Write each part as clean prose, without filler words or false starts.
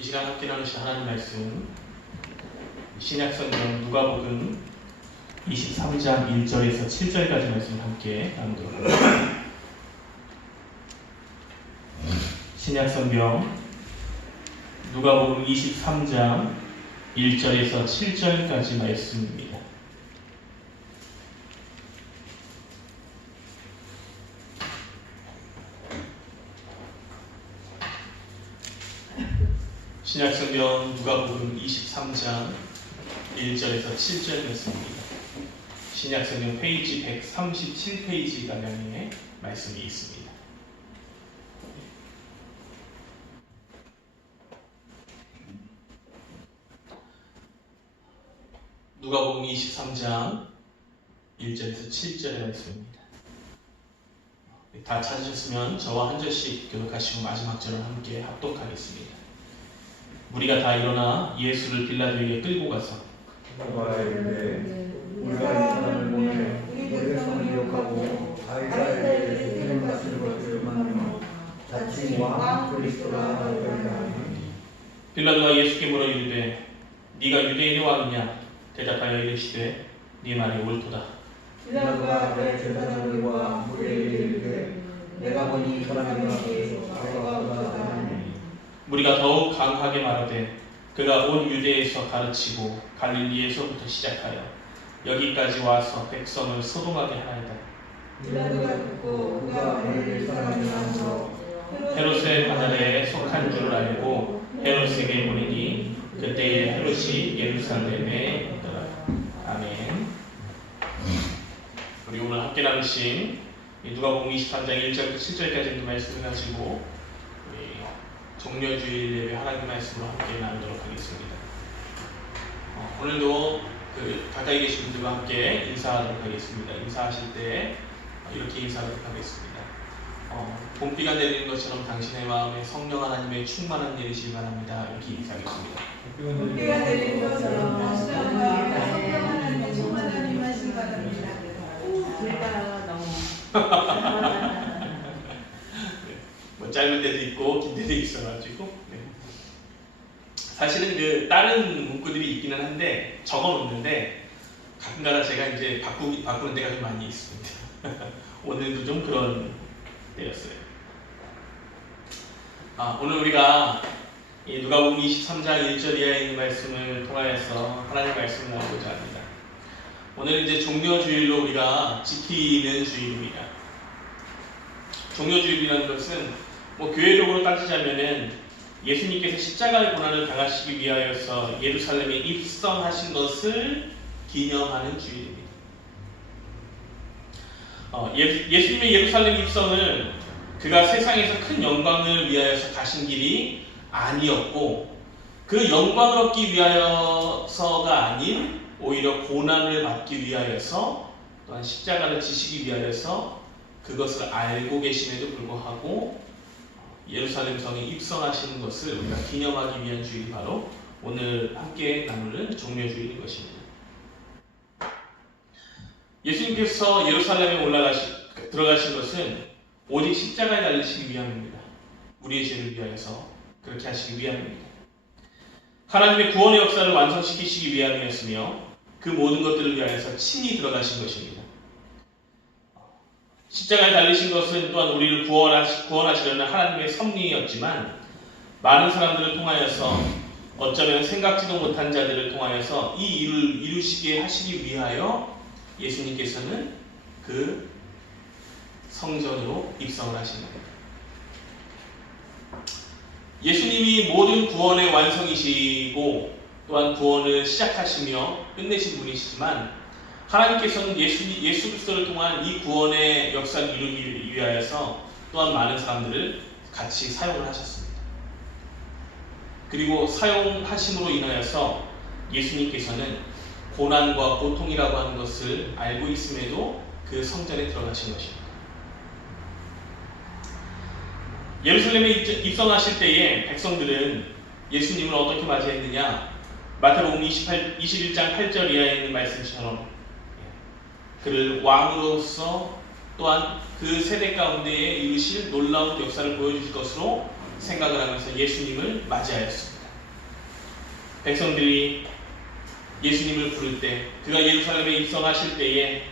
이 시간 함께 나누신 하나님 말씀 신약성경 누가복음 23장 1절에서 7절까지 말씀 함께 나누도록 하겠습니다. 신약성경 누가복음 23장 1절에서 7절까지 말씀입니다. 신약성경 누가복음 23장 1절에서 7절 말씀입니다. 신약성경 페이지 137페이지 가량의 말씀이 있습니다. 누가복음 23장 1절에서 7절의 말씀입니다. 다 찾으셨으면 저와 한 절씩 교독하시고 마지막 절을 함께 합독하겠습니다. 무리가 다 일어나 예수를 빌라도에게 끌고 가서 우리가 이 사람을 보내 우리 백성을 욕하고 가이사에게 세금 바치는 것을 만나며 자칭 왕 그리스도라 하더니 빌라도가 예수께 물어 이르되 네가 유대인의 왕이냐? 대답하여 이르시되 네 말이 옳도다. 빌라도가 내 제사장들과 무리에게 이르되 내가 보니 이 사람이 너가 보다 하니 무리가 더욱 강하게 말하되 그가 온 유대에서 가르치고 갈릴리에서부터 시작하여 여기까지 와서 백성을 소동하게 하나이다. 빌라도가 듣고 그가 갈릴리 사람이라서 헤롯의 관할에 속한 줄 알고 헤롯에게 보내니 그때에 헤롯이 예루살렘에 있더라. 아멘. 우리 오늘 함께 나누신 누가복음 23장 1절부터 7절까지 말씀을 가지고 우리 종려주일 예배 하나님 말씀으로 함께 나누도록 하겠습니다. 오늘도 가까이 계신 분들과 함께 인사하도록 하겠습니다. 인사하실 때 이렇게 인사하도록 하겠습니다. 봄비가 내리는 것처럼 당신의 마음에 성령 하나님의 충만한 내리시기 바랍니다. 이렇게 인사하겠습니다. 봄비가 내리는 것처럼 당신의 마음에 성령 하나님의 충만한 임하시기 바랍니다. 제가 너무 뭐 짧은 데도 있고 긴 데도 있어가지고 사실은 다른 문구들이 있기는 한데 적어놓는데 가끔가다 제가 이제 바꾸는 데가 좀 많이 있습니다. 오늘도 좀 그런 때였어요. 오늘 우리가 누가복음 23장 1절 이하에 있는 말씀을 통하여서 하나님의 말씀을 나누고자 합니다. 오늘은 이제 종려주일로 우리가 지키는 주일입니다. 종려주일이라는 것은 교회적으로 따지자면은 예수님께서 십자가의 고난을 당하시기 위하여서 예루살렘에 입성하신 것을 기념하는 주일입니다. 예수님의 예루살렘 입성을 그가 세상에서 큰 영광을 위하여서 가신 길이 아니었고 그 영광을 얻기 위하여서가 아닌 오히려 고난을 받기 위하여서 또한 십자가를 지시기 위하여서 그것을 알고 계심에도 불구하고 예루살렘 성에 입성하시는 것을 우리가 기념하기 위한 주일이 바로 오늘 함께 나누는 종려주일인 것입니다. 예수님께서 예루살렘에 들어가신 것은 오직 십자가에 달리시기 위함입니다. 우리의 죄를 위하여서 그렇게 하시기 위함입니다. 하나님의 구원의 역사를 완성시키시기 위함이었으며 그 모든 것들을 위하여서 친히 들어가신 것입니다. 십자가에 달리신 것은 또한 우리를 구원하시려는 하나님의 섭리였지만 많은 사람들을 통하여서 어쩌면 생각지도 못한 자들을 통하여서 이 일을 이루시게 하시기 위하여 예수님께서는 그 성전으로 입성을 하신 겁니다. 예수님이 모든 구원의 완성이시고 또한 구원을 시작하시며 끝내신 분이시지만 하나님께서는 예수 그리스도를 통한 이 구원의 역사를 이루기 위하여서 또한 많은 사람들을 같이 사용을 하셨습니다. 그리고 사용하심으로 인하여서 예수님께서는 고난과 고통이라고 하는 것을 알고 있음에도 그 성전에 들어가신 것입니다. 예루살렘에 입성하실 때에 백성들은 예수님을 어떻게 맞이했느냐? 마태복음 21장 8절 이하에 있는 말씀처럼 그를 왕으로서 또한 그 세대 가운데에 이루실 놀라운 역사를 보여주실 것으로 생각을 하면서 예수님을 맞이하였습니다. 백성들이 예수님을 부를 때, 그가 예루살렘에 입성하실 때에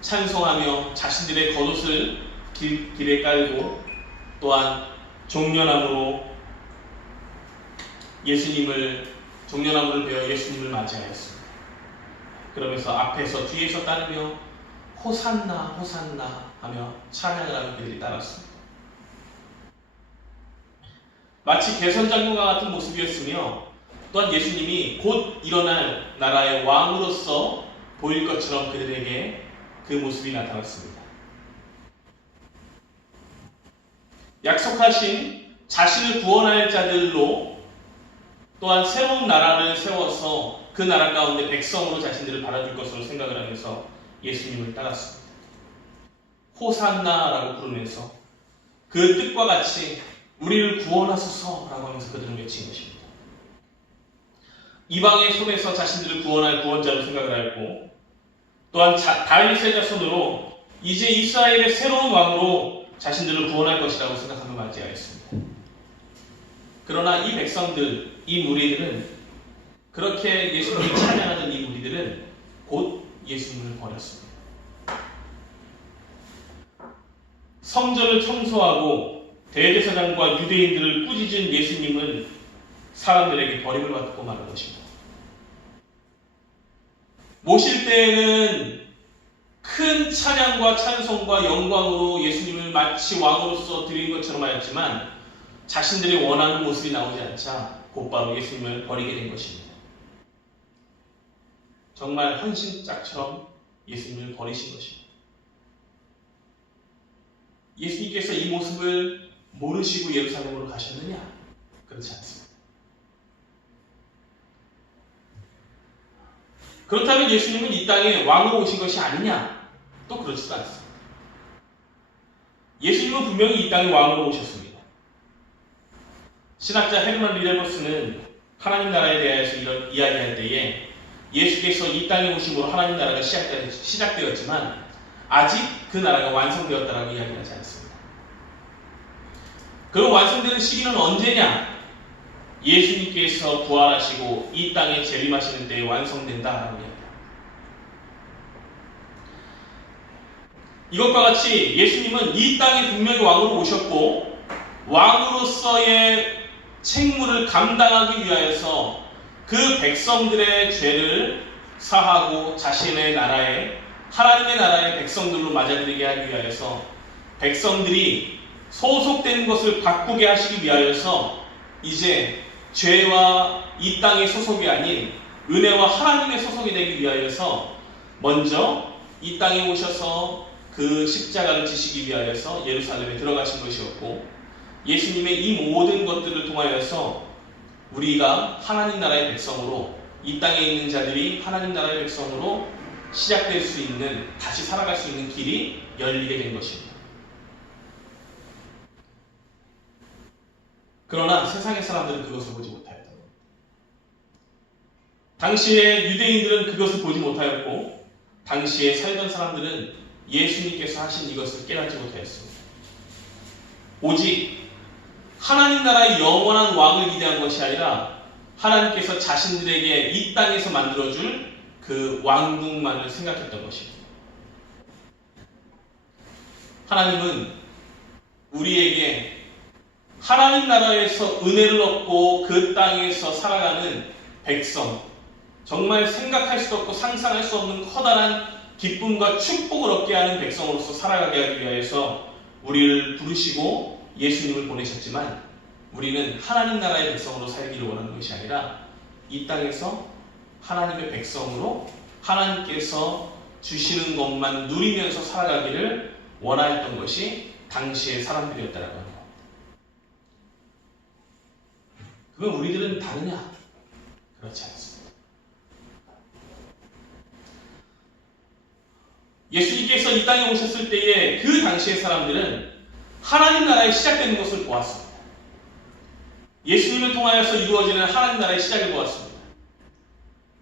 찬송하며 자신들의 겉옷을 길에 깔고 또한 종려나무로 베어 예수님을 맞이하였습니다. 그러면서 앞에서 뒤에서 따르며 호산나 호산나 하며 찬양을 하는 그들이 따랐습니다. 마치 개선장군과 같은 모습이었으며 또한 예수님이 곧 일어날 나라의 왕으로서 보일 것처럼 그들에게 그 모습이 나타났습니다. 약속하신 자신을 구원할 자들로 또한 새로운 나라를 세워서 그 나라 가운데 백성으로 자신들을 받아줄 것으로 생각을 하면서 예수님을 따랐습니다. 호산나라고 부르면서 그 뜻과 같이 우리를 구원하소서라고 하면서 그들은 외친 것입니다. 이방의 손에서 자신들을 구원할 구원자로 생각을 하고 또한 다윗의 자손으로 이제 이스라엘의 새로운 왕으로 자신들을 구원할 것이라고 생각하며 맞이하였습니다. 그러나 이 백성들, 이 무리들은, 그렇게 예수님을 찬양하는 이 무리들은 곧 예수님을 버렸습니다. 성전을 청소하고 대제사장과 유대인들을 꾸짖은 예수님은 사람들에게 버림을 받고 마는 것입니다. 모실 때에는 큰 찬양과 찬송과 영광으로 예수님을 마치 왕으로서 드린 것처럼 하였지만 자신들이 원하는 모습이 나오지 않자 곧바로 예수님을 버리게 된 것입니다. 정말 헌신짝처럼 예수님을 버리신 것입니다. 예수님께서 이 모습을 모르시고 예루살렘으로 가셨느냐? 그렇지 않습니다. 그렇다면 예수님은 이 땅에 왕으로 오신 것이 아니냐? 또 그렇지도 않습니다. 예수님은 분명히 이 땅에 왕으로 오셨습니다. 신학자 헤르만 리데버스는 하나님 나라에 대해서 이런 이야기할 때에 예수께서 이 땅에 오심으로 하나님 나라가 시작되었지만 아직 그 나라가 완성되었다라고 이야기하지 않습니다. 그럼 완성되는 시기는 언제냐? 예수님께서 부활하시고 이 땅에 재림하시는 때에 완성된다라고 이야기합니다. 이것과 같이 예수님은 이 땅에 분명히 왕으로 오셨고 왕으로서의 책무를 감당하기 위하여서 그 백성들의 죄를 사하고 자신의 나라에, 하나님의 나라의 백성들로 맞아들이게 하기 위하여서 백성들이 소속된 것을 바꾸게 하시기 위하여서 이제 죄와 이 땅의 소속이 아닌 은혜와 하나님의 소속이 되기 위하여서 먼저 이 땅에 오셔서 그 십자가를 지시기 위하여서 예루살렘에 들어가신 것이었고, 예수님의 이 모든 것들을 통하여서 우리가 하나님 나라의 백성으로, 이 땅에 있는 자들이 하나님 나라의 백성으로 시작될 수 있는, 다시 살아갈 수 있는 길이 열리게 된 것입니다. 그러나 세상의 사람들은 그것을 보지 못하였다. 당시에 유대인들은 그것을 보지 못하였고 당시에 살던 사람들은 예수님께서 하신 이것을 깨닫지 못하였습니다. 오직 하나님 나라의 영원한 왕을 기대한 것이 아니라 하나님께서 자신들에게 이 땅에서 만들어줄 그 왕국만을 생각했던 것입니다. 하나님은 우리에게 하나님 나라에서 은혜를 얻고 그 땅에서 살아가는 백성, 정말 생각할 수도 없고 상상할 수 없는 커다란 기쁨과 축복을 얻게 하는 백성으로서 살아가게 하기 위해서 우리를 부르시고 예수님을 보내셨지만, 우리는 하나님 나라의 백성으로 살기를 원하는 것이 아니라 이 땅에서 하나님의 백성으로 하나님께서 주시는 것만 누리면서 살아가기를 원하였던 것이 당시의 사람들이었다라고 합니다. 그럼 우리들은 다르냐? 그렇지 않습니다. 예수님께서 이 땅에 오셨을 때에 그 당시의 사람들은 하나님 나라의 시작되는 것을 보았습니다. 예수님을 통하여서 이루어지는 하나님 나라의 시작을 보았습니다.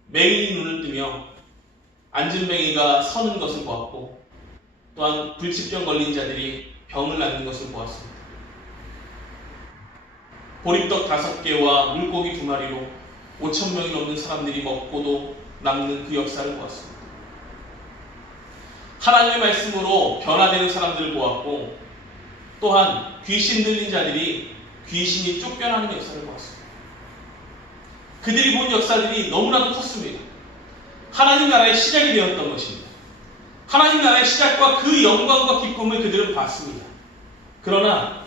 맹인이 눈을 뜨며 앉은 맹이가 서는 것을 보았고, 또한 불치병 걸린 자들이 병을 낫는 것을 보았습니다. 보리떡 5개와 물고기 2마리로 5,000명이 넘는 사람들이 먹고도 남는 그 역사를 보았습니다. 하나님의 말씀으로 변화되는 사람들을 보았고, 또한 귀신 들린 자들이 귀신이 쫓겨나는 역사를 보았습니다. 그들이 본 역사들이 너무나도 컸습니다. 하나님 나라의 시작이 되었던 것입니다. 하나님 나라의 시작과 그 영광과 기쁨을 그들은 봤습니다. 그러나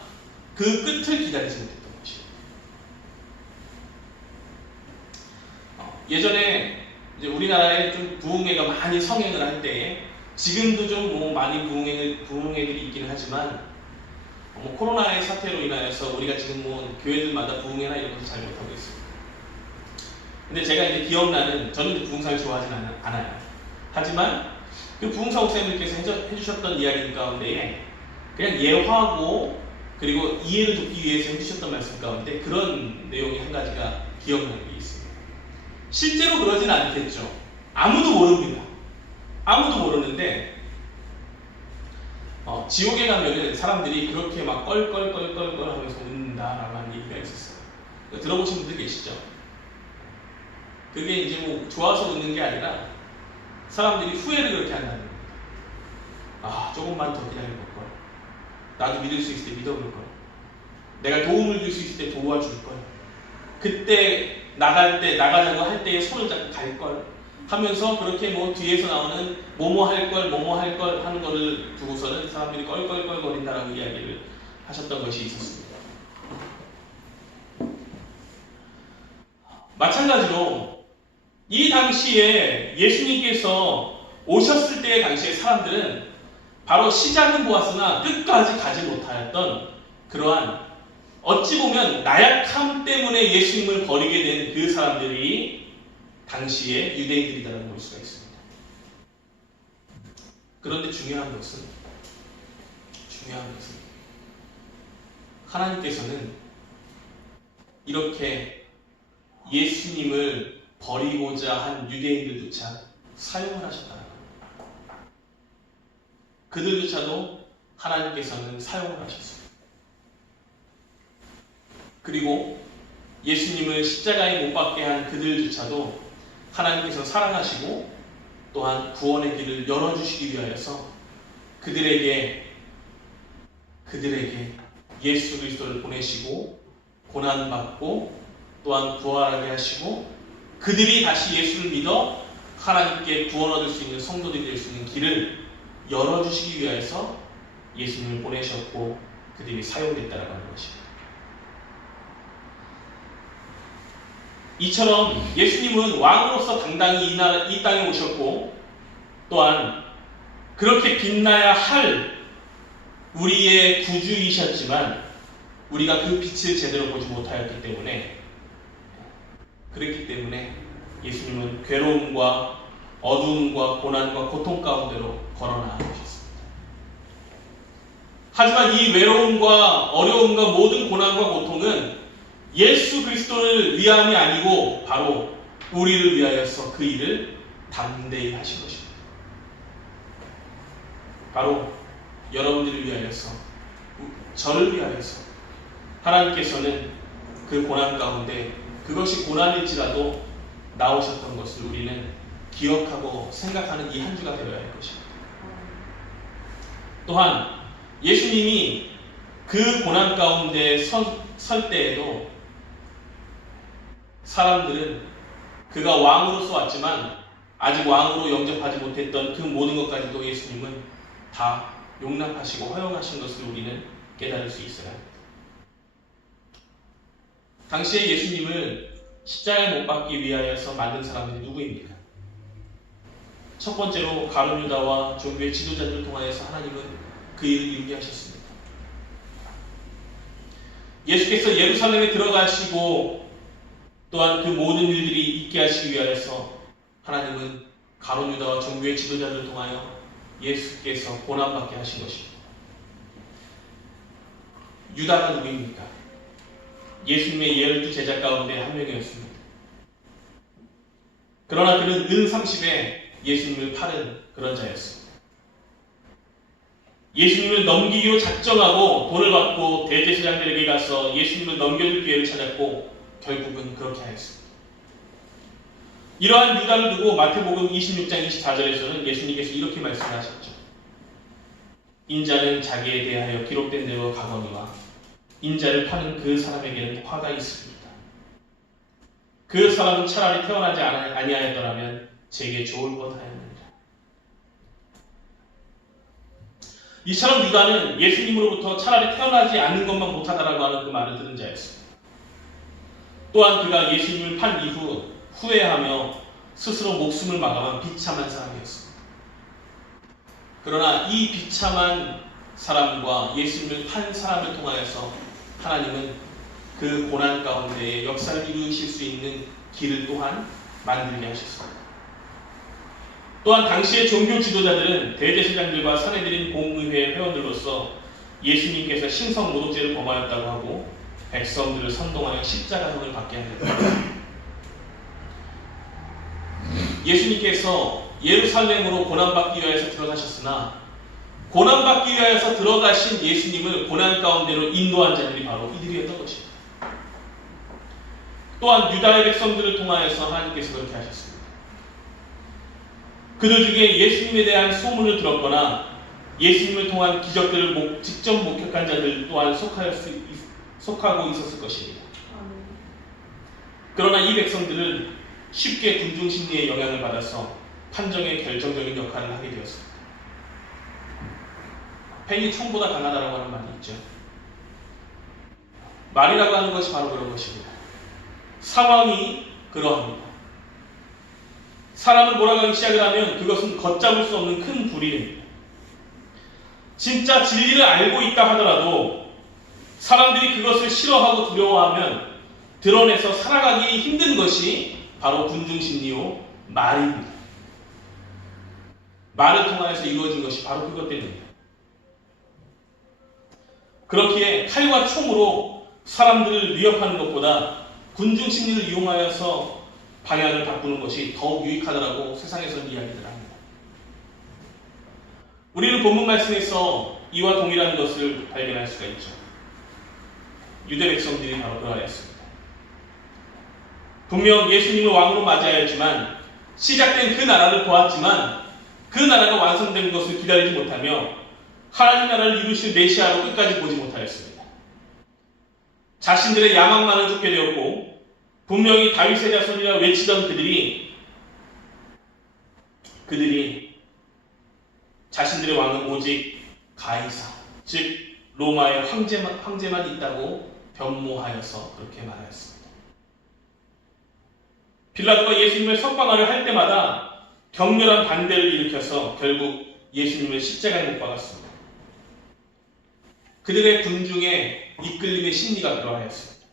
그 끝을 기다리지 못했던 것입니다. 예전에 이제 우리나라에 좀 부흥회가 많이 성행을 할 때, 지금도 좀 뭐 많이 부흥회들이 있기는 하지만, 코로나의 사태로 인하여서 우리가 지금 뭐 교회들마다 부흥회나 이런 것을 잘 못하고 있습니다. 근데 제가 이제 기억나는, 저는 이제 부흥사를 좋아하진 않아요. 하지만 그 부흥사 목사님들께서 해주셨던 이야기 가운데에 그냥 예화하고 그리고 이해를 돕기 위해서 해주셨던 말씀 가운데 그런 내용이 한 가지가 기억나는 게 있습니다. 실제로 그러진 않겠죠. 아무도 모릅니다. 아무도 모르는데 지옥에 가면은 사람들이 그렇게 막 껄껄껄껄껄 하면서 웃는다라고 하는 얘기가 있었어요. 들어보신 분들 계시죠? 그게 이제 뭐 좋아서 웃는 게 아니라 사람들이 후회를 그렇게 한다는 겁니다. 아, 조금만 더 기다려볼걸. 나도 믿을 수 있을 때 믿어볼걸. 내가 도움을 줄 수 있을 때 도와줄걸. 그때 나가자고 할 때에 손을 잡고 갈걸 하면서 그렇게 뭐 뒤에서 나오는 뭐뭐 할걸 하는 거를 두고서는 사람들이 껄껄껄거린다라고 이야기를 하셨던 것이 있었습니다. 마찬가지로 이 당시에 예수님께서 오셨을 때의 당시의 사람들은 바로 시작은 보았으나 끝까지 가지 못하였던 그러한 어찌 보면 나약함 때문에 예수님을 버리게 된 그 사람들이 당시의 유대인들이라는 볼 수가 있습니다. 그런데 중요한 것은 하나님께서는 이렇게 예수님을 버리고자 한 유대인들조차 사용을 하셨다는 겁니다. 그들조차도 하나님께서는 사용을 하셨습니다. 그리고 예수님을 십자가에 못 박게 한 그들조차도 하나님께서 사랑하시고 또한 구원의 길을 열어주시기 위하여서 그들에게 예수 그리스도를 보내시고 고난받고 또한 부활하게 하시고 그들이 다시 예수를 믿어 하나님께 구원 얻을 수 있는 성도들이 될 수 있는 길을 열어주시기 위하여서 예수님을 보내셨고 그들이 사용됐다라고 하는 것입니다. 이처럼 예수님은 왕으로서 당당히 이 땅에 오셨고 또한 그렇게 빛나야 할 우리의 구주이셨지만 우리가 그 빛을 제대로 보지 못하였기 때문에 그랬기 때문에 예수님은 괴로움과 어두움과 고난과 고통 가운데로 걸어나가셨습니다. 하지만 이 외로움과 어려움과 모든 고난과 고통은 예수 그리스도를 위함이 아니고 바로 우리를 위하여서 그 일을 담대히 하신 것입니다. 바로 여러분들을 위하여서, 저를 위하여서 하나님께서는 그 고난 가운데 그것이 고난일지라도 나오셨던 것을 우리는 기억하고 생각하는 이 한 주가 되어야 할 것입니다. 또한 예수님이 그 고난 가운데 설 때에도 사람들은 그가 왕으로서 왔지만 아직 왕으로 영접하지 못했던 그 모든 것까지도 예수님은 다 용납하시고 허용하신 것을 우리는 깨달을 수 있어야 합니다. 당시에 예수님을 십자가에 못 박기 위하여서 만든 사람들이 누구입니까? 첫 번째로 가룟 유다와 종교의 지도자들을 통하여서 하나님은 그 일을 이루게 하셨습니다. 예수께서 예루살렘에 들어가시고 또한 그 모든 일들이 있게 하시기 위하여서 하나님은 가룟 유다와 종교의 지도자들을 통하여 예수께서 고난받게 하신 것입니다. 유다가 누구입니까? 예수님의 12제자 가운데 한 명이었습니다. 그러나 그는 은 30에 예수님을 팔은 그런 자였습니다. 예수님을 넘기기로 작정하고 돈을 받고 대제사장들에게 가서 예수님을 넘겨줄 기회를 찾았고 결국은 그렇게 하였습니다. 이러한 유다를 두고 마태복음 26장 24절에서는 예수님께서 이렇게 말씀하셨죠. 인자는 자기에 대하여 기록된 대로 가거니와 인자를 파는 그 사람에게는 화가 있습니다. 그 사람은 차라리 태어나지 아니하였더라면 제게 좋을 뻔하였느니라. 이처럼 유다는 예수님으로부터 차라리 태어나지 않는 것만 못하다라고 하는 그 말을 들은 자였습니다. 또한 그가 예수님을 판 이후 후회하며 스스로 목숨을 마감한 비참한 사람이었습니다. 그러나 이 비참한 사람과 예수님을 판 사람을 통하여서 하나님은 그 고난 가운데에 역사를 이루실 수 있는 길을 또한 만들게 하셨습니다. 또한 당시의 종교 지도자들은 대제사장들과 사내들인 공의회 회원들로서 예수님께서 신성 모독죄를 범하였다고 하고 백성들을 선동하여 십자가형을 받게 하였다. 예수님께서 예루살렘으로 고난받기 위하여서 들어가셨으나 고난받기 위하여서 들어가신 예수님을 고난 가운데로 인도한 자들이 바로 이들이었던 것입니다. 또한 유다의 백성들을 통하여서 하나님께서 그렇게 하셨습니다. 그들 중에 예수님에 대한 소문을 들었거나 예수님을 통한 기적들을 직접 목격한 자들 또한 속하고 있었을 것입니다. 그러나 이 백성들은 쉽게 군중 심리의 영향을 받아서 판정에 결정적인 역할을 하게 되었습니다. 펜이 총보다 강하다라고 하는 말이 있죠. 말이라고 하는 것이 바로 그런 것입니다. 상황이 그러합니다. 사람을 몰아가기 시작을 하면 그것은 걷잡을 수 없는 큰 불이 됩니다. 진짜 진리를 알고 있다 하더라도 사람들이 그것을 싫어하고 두려워하면 드러내서 살아가기 힘든 것이 바로 군중심리요 말입니다. 말을 통하여서 이루어진 것이 바로 그것 때문입니다. 그렇기에 칼과 총으로 사람들을 위협하는 것보다 군중심리를 이용하여서 방향을 바꾸는 것이 더욱 유익하다라고 세상에서는 이야기를 합니다. 우리는 본문 말씀에서 이와 동일한 것을 발견할 수가 있죠. 유대 백성들이 바로 그러하였습니다. 분명 예수님을 왕으로 맞이하였지만 시작된 그 나라를 보았지만 그 나라가 완성된 것을 기다리지 못하며 하나님 나라를 이루실 메시아로 끝까지 보지 못하였습니다. 자신들의 야망만을 쫓게 되었고 분명히 다윗의 자손이라 외치던 그들이 자신들의 왕은 오직 가이사, 즉 로마의 황제만 있다고 변모하여서 그렇게 말하였습니다. 빌라도가 예수님을 석방하려 할 때마다 격렬한 반대를 일으켜서 결국 예수님을 십자가에 못 박았습니다. 그들의 군중의 이끌림의 심리가 그러하였습니다.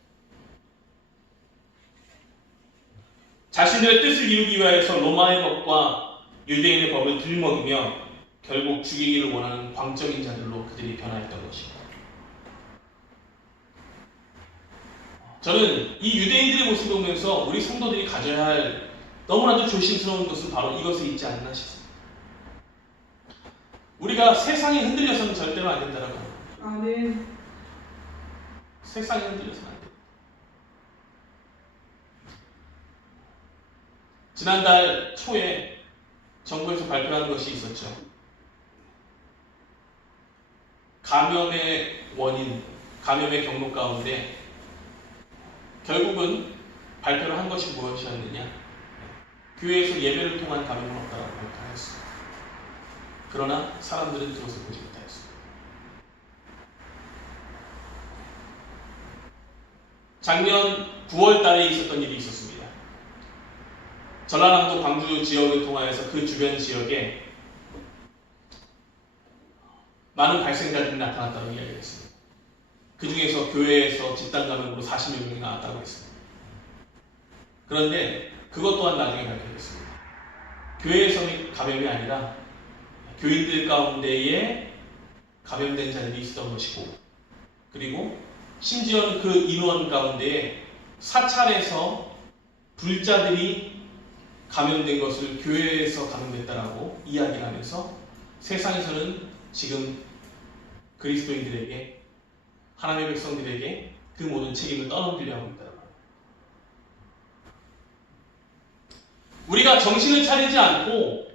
자신들의 뜻을 이루기 위하여서 로마의 법과 유대인의 법을 들먹이며 결국 죽이기를 원하는 광적인 자들로 그들이 변화했던 것입니다. 저는 이 유대인들의 모습을 보면서 우리 성도들이 가져야 할 너무나도 조심스러운 것은 바로 이것에 있지 않나 싶습니다. 우리가 세상에 흔들려서는 절대로 안 된다라고 합니다. 아멘. 세상에 흔들려서는 안 됩니다. 지난달 초에 정부에서 발표한 것이 있었죠. 감염의 원인, 감염의 경로 가운데 결국은 발표를 한 것이 무엇이었느냐? 교회에서 예배를 통한 감염은 없다고 발표하였습니다. 그러나 사람들은 그것을 보지 못하였습니다. 작년 9월 달에 있었던 일이 있었습니다. 전라남도 광주 지역을 통하여서 그 주변 지역에 많은 발생자들이 나타났다고 이야기했습니다. 그 중에서 교회에서 집단 감염으로 40여 명이 나왔다고 했습니다. 그런데 그것 또한 나중에 발표됐습니다. 교회에서의 감염이 아니라 교인들 가운데에 감염된 자들이 있었던 것이고, 그리고 심지어는 그 인원 가운데에 사찰에서 불자들이 감염된 것을 교회에서 감염됐다라고 이야기를 하면서 세상에서는 지금 그리스도인들에게, 하나님의 백성들에게 그 모든 책임을 떠넘기려 하고 있다. 우리가 정신을 차리지 않고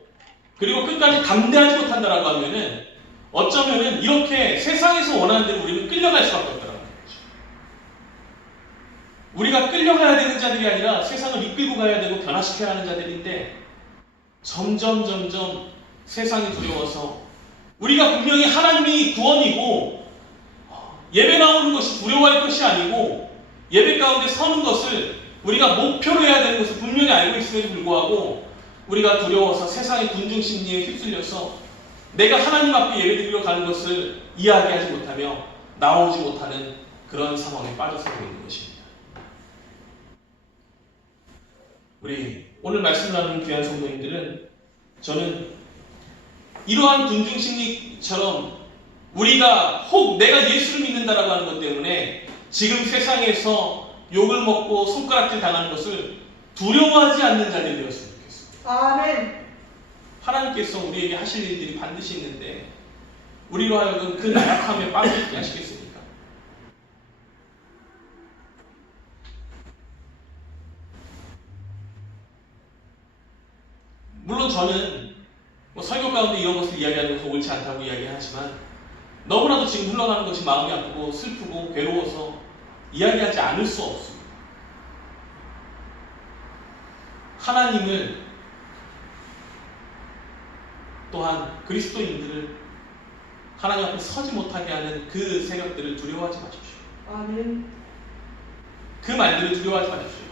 그리고 끝까지 담대하지 못한다라고 하면은 어쩌면은 이렇게 세상에서 원하는 대로 우리는 끌려갈 수밖에 없다라는 거죠. 우리가 끌려가야 되는 자들이 아니라 세상을 이끌고 가야 되고 변화시켜야 하는 자들인데 점점 세상이 두려워서 우리가 분명히 하나님이 구원이고 예배 나오는 것이 두려워할 것이 아니고 예배 가운데 서는 것을 우리가 목표로 해야 되는 것을 분명히 알고 있음에도 불구하고 우리가 두려워서 세상의 군중 심리에 휩쓸려서 내가 하나님 앞에 예배드리러 가는 것을 이야기하지 못하며 나오지 못하는 그런 상황에 빠져서 있는 것입니다. 우리 오늘 말씀 나누는 귀한 성도님들은 저는 이러한 군중 심리처럼 우리가 혹 내가 예수를 믿는다라고 하는 것 때문에 지금 세상에서 욕을 먹고 손가락질 당하는 것을 두려워하지 않는 자들이 되었으면 좋겠습니다. 아멘. 하나님께서 우리에게 하실 일들이 반드시 있는데 우리로 하여금 그 나약함에 빠져있게 하시겠습니까? 물론 저는 설교 가운데 이런 것을 이야기하는 것은 옳지 않다고 이야기하지만 너무나도 지금 흘러가는 것이 마음이 아프고 슬프고 괴로워서 이야기하지 않을 수 없습니다. 하나님을 또한 그리스도인들을 하나님 앞에 서지 못하게 하는 그 세력들을 두려워하지 마십시오. 아멘. 그 말들을 두려워하지 마십시오.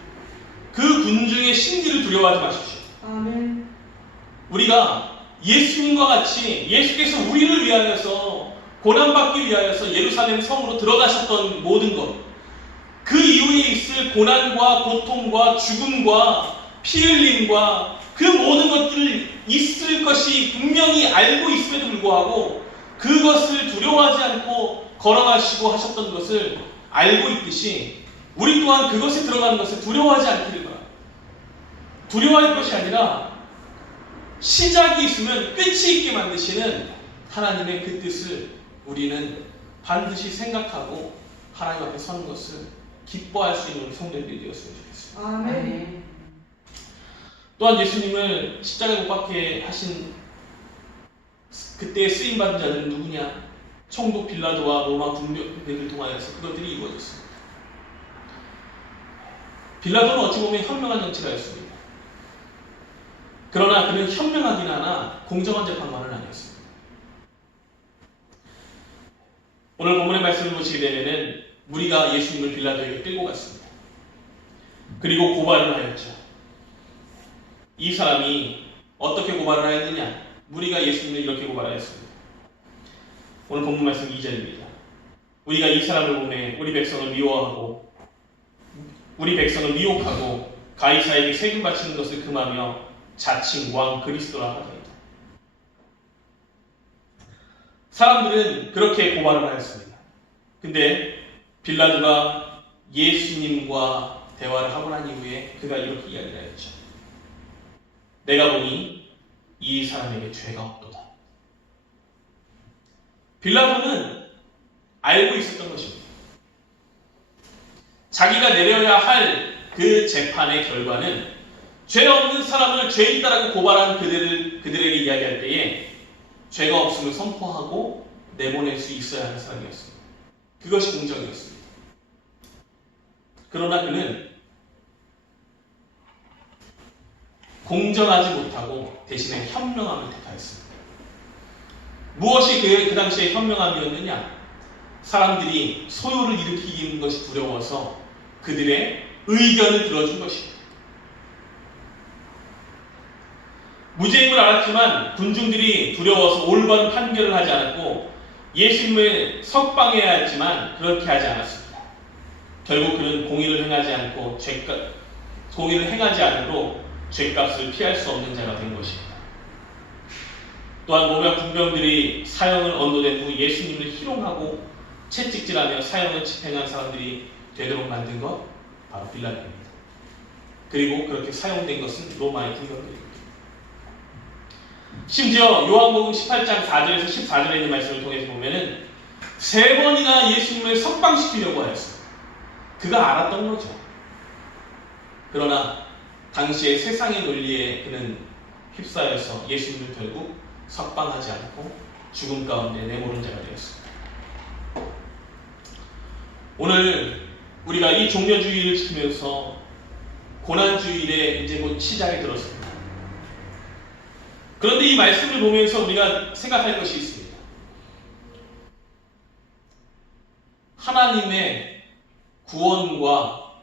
그 군중의 심리를 두려워하지 마십시오. 아멘. 우리가 예수님과 같이 예수께서 우리를 위하여서 고난받기 위하여서 예루살렘 성으로 들어가셨던 모든 것, 그 이후에 있을 고난과 고통과 죽음과 피 흘림과 그 모든 것들을 있을 것이 분명히 알고 있음에도 불구하고 그것을 두려워하지 않고 걸어가시고 하셨던 것을 알고 있듯이 우리 또한 그것에 들어가는 것을 두려워하지 않기를 바랍니다. 두려워할 것이 아니라 시작이 있으면 끝이 있게 만드시는 하나님의 그 뜻을 우리는 반드시 생각하고 하나님 앞에 서는 것을 기뻐할 수 있는 성도들이 되었으면 좋겠습니다. 아멘. 또한 예수님을 십자가에 못 박게 하신 그때 쓰임받은 자들은 누구냐? 총독 빌라도와 로마 군병들을 통하여서 그것들이 이루어졌습니다. 빌라도는 어찌 보면 현명한 정치가였습니다. 그러나 그는 현명하긴 하나 공정한 재판관은 아니었습니다. 오늘 본문의 말씀을 보시게 되면은 무리가 예수님을 빌라도에게 끌고 갔습니다. 그리고 고발을 하였죠. 이 사람이 어떻게 고발을 하였느냐? 무리가 예수님을 이렇게 고발하였습니다. 오늘 본문 말씀 2절입니다. 우리가 이 사람을 보매 우리 백성을 미워하고 우리 백성을 미혹하고 가이사에게 세금 바치는 것을 금하며 자칭 왕 그리스도라 하더이다. 사람들은 그렇게 고발을 하였습니다. 근데 빌라도가 예수님과 대화를 하고 난 이후에 그가 이렇게 이야기를 하였죠. 내가 보니 이 사람에게 죄가 없도다. 빌라도는 알고 있었던 것입니다. 자기가 내려야 할 그 재판의 결과는 죄 없는 사람을 죄 있다라고 고발한 그들에게 이야기할 때에 죄가 없음을 선포하고 내보낼 수 있어야 하는 사람이었습니다. 그것이 공정이었습니다. 그러나 그는 공정하지 못하고 대신에 현명함을 택하였습니다. 무엇이 그 당시에 현명함이었느냐? 사람들이 소요를 일으키는 것이 두려워서 그들의 의견을 들어준 것입니다. 무죄임을 알았지만 군중들이 두려워서 올바른 판결을 하지 않았고 예수님을 석방해야 했지만 그렇게 하지 않았습니다. 결국 그는 공의를 행하지 않고 공의를 행하지 않으로 죄값을 피할 수 없는 자가 된 것입니다. 또한 로마 군병들이 사형을 언도된 후 예수님을 희롱하고 채찍질하며 사형을 집행한 사람들이 되도록 만든 것 바로 빌라도입니다. 그리고 그렇게 사용된 것은 로마의 군병들입니다. 심지어 요한복음 18장 4절에서 14절에 있는 말씀을 통해서 보면은 3번이나 예수님을 석방시키려고 하였습니다. 그가 알았던 거죠. 그러나 당시의 세상의 논리에 그는 휩싸여서 예수님을 결국 석방하지 않고 죽음 가운데 내모는 자가 되었습니다. 오늘 우리가 이 종려주의를 지키면서 고난주일에 이제 곧 시작이 들었습니다. 그런데 이 말씀을 보면서 우리가 생각할 것이 있습니다. 하나님의 구원과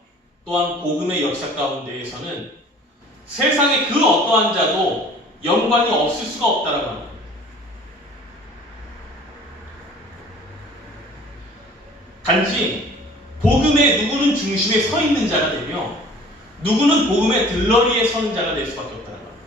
또한 복음의 역사 가운데에서는 세상의 그 어떠한 자도 연관이 없을 수가 없다라고 합니다. 단지 복음의 누구는 중심에 서 있는 자가 되며 누구는 복음의 들러리에 서는 자가 될 수밖에 없다는 겁니다.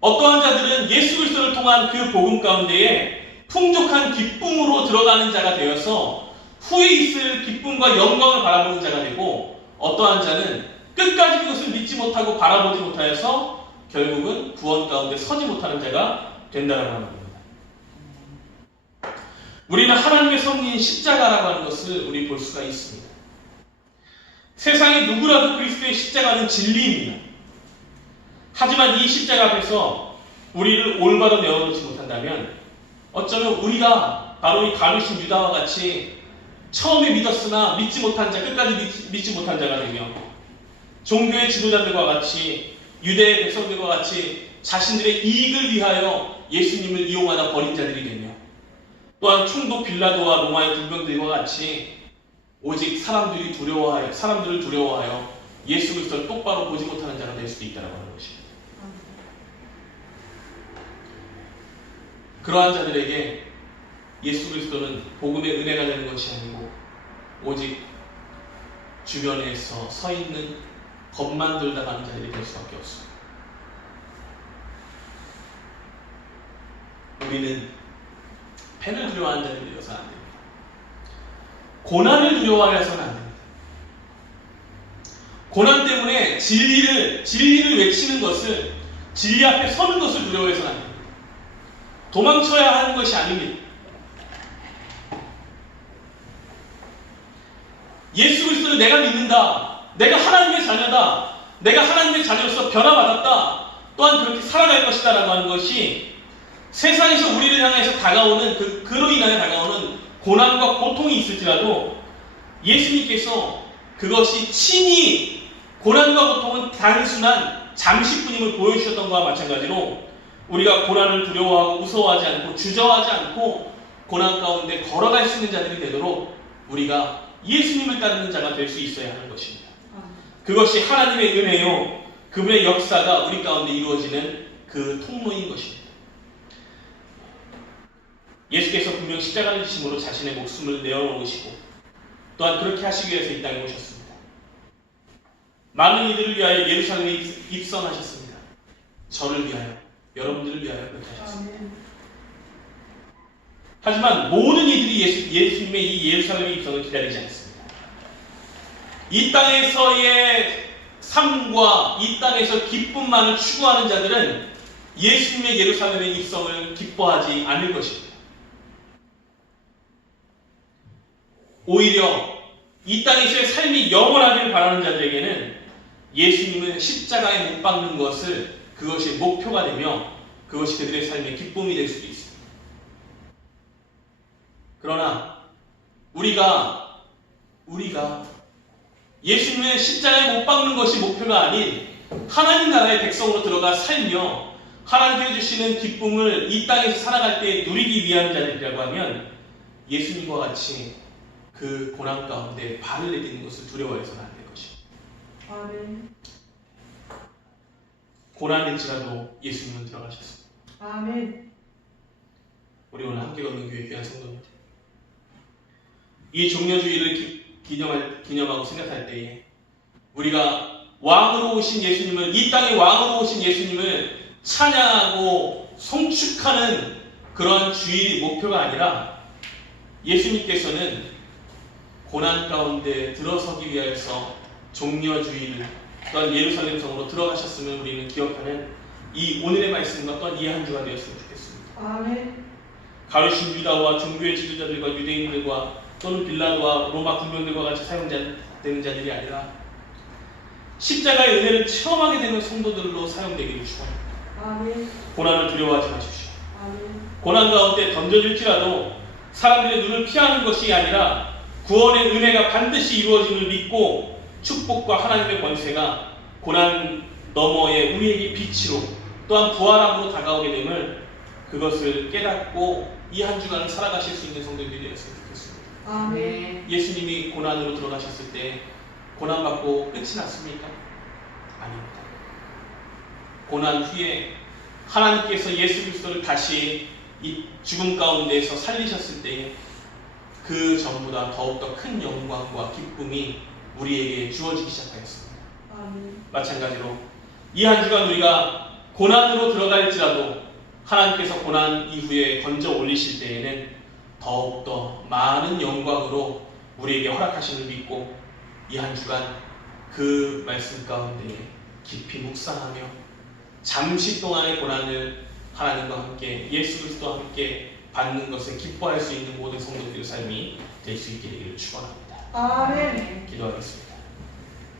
어떠한 자들은 예수 그리스도를 통한 그 복음 가운데에 풍족한 기쁨으로 들어가는 자가 되어서 후에 있을 기쁨과 영광을 바라보는 자가 되고, 어떠한 자는 끝까지 그것을 믿지 못하고 바라보지 못하여서 결국은 구원 가운데 서지 못하는 자가 된다는 겁니다. 우리는 하나님의 섭리인 십자가라고 하는 것을 우리 볼 수가 있습니다. 세상에 누구라도 그리스도의 십자가는 진리입니다. 하지만 이 십자가 앞에서 우리를 올바로 내어놓지 못한다면 어쩌면 우리가 바로 이 가룟 유다와 같이 처음에 믿었으나 믿지 못한 자, 끝까지 믿지 못한 자가 되며, 종교의 지도자들과 같이, 유대의 백성들과 같이 자신들의 이익을 위하여 예수님을 이용하다 버린 자들이 되며, 또한 총독 빌라도와 로마의 군병들과 같이 오직 사람들을 두려워하여 예수 그리스도를 똑바로 보지 못하는 자가 될 수도 있다는 것입니다. 그러한 자들에게 예수 그리스도는 복음의 은혜가 되는 것이 아니고 오직 주변에서 서 있는 겁만 들다 가는 자들이 될 수밖에 없습니다. 우리는 패를 두려워하는 자들이 되어서는 안 됩니다. 고난을 두려워하여서는 안 됩니다. 고난 때문에 진리를 외치는 것을, 진리 앞에 서는 것을 두려워해서는 안 됩니다. 도망쳐야 하는 것이 아닙니다. 예수 그리스도를 내가 믿는다, 내가 하나님의 자녀다, 내가 하나님의 자녀로서 변화받았다, 또한 그렇게 살아갈 것이다 라고 하는 것이 세상에서 우리를 향해서 다가오는 그로 인하여 다가오는 고난과 고통이 있을지라도 예수님께서 그것이 친히 고난과 고통은 단순한 잠시뿐임을 보여주셨던 것과 마찬가지로 우리가 고난을 두려워하고 무서워하지 않고 주저하지 않고 고난 가운데 걸어갈 수 있는 자들이 되도록 우리가 예수님을 따르는 자가 될 수 있어야 하는 것입니다. 그것이 하나님의 은혜요, 그분의 역사가 우리 가운데 이루어지는 그 통로인 것입니다. 예수께서 분명 십자가를 지심으로 자신의 목숨을 내어놓으시고 또한 그렇게 하시기 위해서 이 땅에 오셨습니다. 많은 이들을 위하여 예루살렘에 입성하셨습니다. 저를 위하여, 여러분들을 위하여 그렇게 하셨습니다. 하지만 모든 이들이 예수님의 이 예루살렘의 입성을 기다리지 않습니다. 이 땅에서의 삶과 이 땅에서 기쁨만을 추구하는 자들은 예수님의 예루살렘의 입성을 기뻐하지 않을 것입니다. 오히려 이 땅에서의 삶이 영원하기를 바라는 자들에게는 예수님을 십자가에 못 박는 것을, 그것이 목표가 되며 그것이 그들의 삶의 기쁨이 될 수도 있습니다. 그러나 우리가 예수님을 십자가에 못 박는 것이 목표가 아닌 하나님 나라의 백성으로 들어가 살며 하나님께서 주시는 기쁨을 이 땅에서 살아갈 때 누리기 위한 자들이라고 하면 예수님과 같이 그 고난 가운데 발을 내딛는 것을 두려워해서는 안 될 것입니다. 아멘. 고난일지라도 예수님은 들어가셨습니다. 아멘. 우리 오늘 함께 걷는 교회 귀한 성도입니다. 이 종려주의를 기념하고 생각할 때에 우리가 왕으로 오신 예수님을, 이 땅의 왕으로 오신 예수님을 찬양하고 송축하는 그러한 주일이 목표가 아니라 예수님께서는 고난 가운데 들어서기 위하여서 종려주의를 또한 예루살렘 성으로 들어가셨음을 우리는 기억하는 이 오늘의 말씀과 또한 이 한 주가 되었으면 좋겠습니다. 아멘. 가룟 유다와 종교의 지도자들과 유대인들과 또는 빌라도와 로마 군병들과 같이 사용된 되는 자들이 아니라 십자가의 은혜를 체험하게 되는 성도들로 사용되기를 축원합니다. 아멘. 고난을 두려워하지 마십시오. 아멘. 고난 가운데 던져질지라도 사람들의 눈을 피하는 것이 아니라 구원의 은혜가 반드시 이루어짐을 믿고 축복과 하나님의 권세가 고난 너머의 우리에게 빛으로 또한 부활함으로 다가오게 됨을 그것을 깨닫고 이 한 주간을 살아가실 수 있는 성도들이 되었으면 좋겠습니다. 아멘. 예수님이 고난으로 들어가셨을 때 고난받고 끝이 났습니까? 아닙니다. 고난 후에 하나님께서 예수 그리스도를 다시 이 죽음 가운데에서 살리셨을 때 그 전보다 더욱더 큰 영광과 기쁨이 우리에게 주어지기 시작하였습니다. 아멘. 마찬가지로 이 한 주간 우리가 고난으로 들어갈지라도 하나님께서 고난 이후에 건져 올리실 때에는 더욱더 많은 영광으로 우리에게 허락하심을 믿고 이 한 주간 그 말씀 가운데 깊이 묵상하며 잠시 동안의 고난을 하나님과 함께 예수 그리스도와 함께 받는 것을 기뻐할 수 있는 모든 성도들의 삶이 될 수 있게 되기를 축원합니다. 아멘. 기도하겠습니다.